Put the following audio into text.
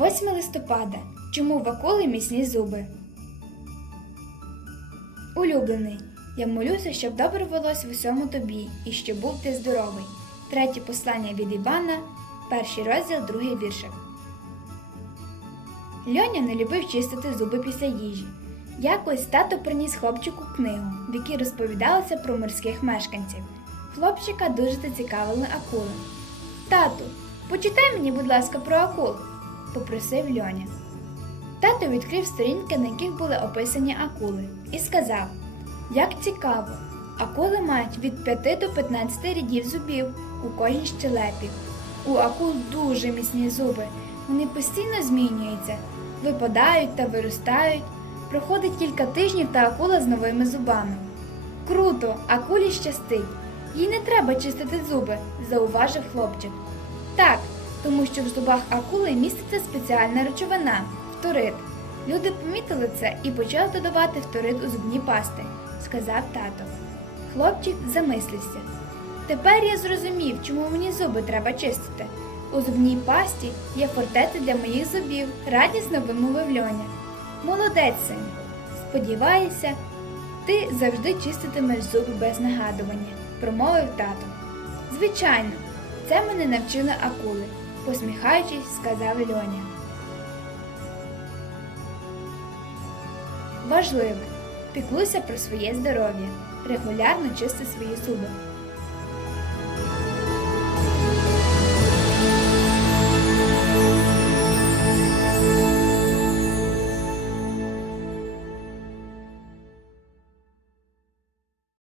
8 листопада. Чому в акули міцні зуби? Улюблений. Я молюся, щоб добре велось в усьому тобі і щоб був ти здоровий. Третє послання від Івана, перший розділ, другий віршик. Льоня не любив чистити зуби після їжі. Якось тато приніс хлопчику книгу, в якій розповідалося про морських мешканців. Хлопчика дуже зацікавили акули. Тату, почитай мені, будь ласка, про акул, попросив Льоня. Тато відкрив сторінки, на яких були описані акули, і сказав: Як цікаво! Акули мають від 5 до 15 рядів зубів у кожній щелепі. У акул дуже міцні зуби. Вони постійно змінюються, випадають та виростають. Проходить кілька тижнів та акула з новими зубами. Круто, акулі щастить. Їй не треба чистити зуби, зауважив хлопчик. Так, тому що в зубах акули міститься спеціальна речовина фторид. Люди помітили це і почали додавати фторид у зубні пасти, сказав тато. Хлопчик замислився. Тепер я зрозумів, чому мені зуби треба чистити. У зубній пасті є фортети для моїх зубів, радісно вимовив Льоня. Молодець син. Сподіваюся, ти завжди чиститимеш зуби без нагадування, промовив тато. Звичайно, це мене навчили акули, посміхаючись, сказав Льоня. Важливо, Піклуйся про своє здоров'я. Регулярно чисти свої зуби.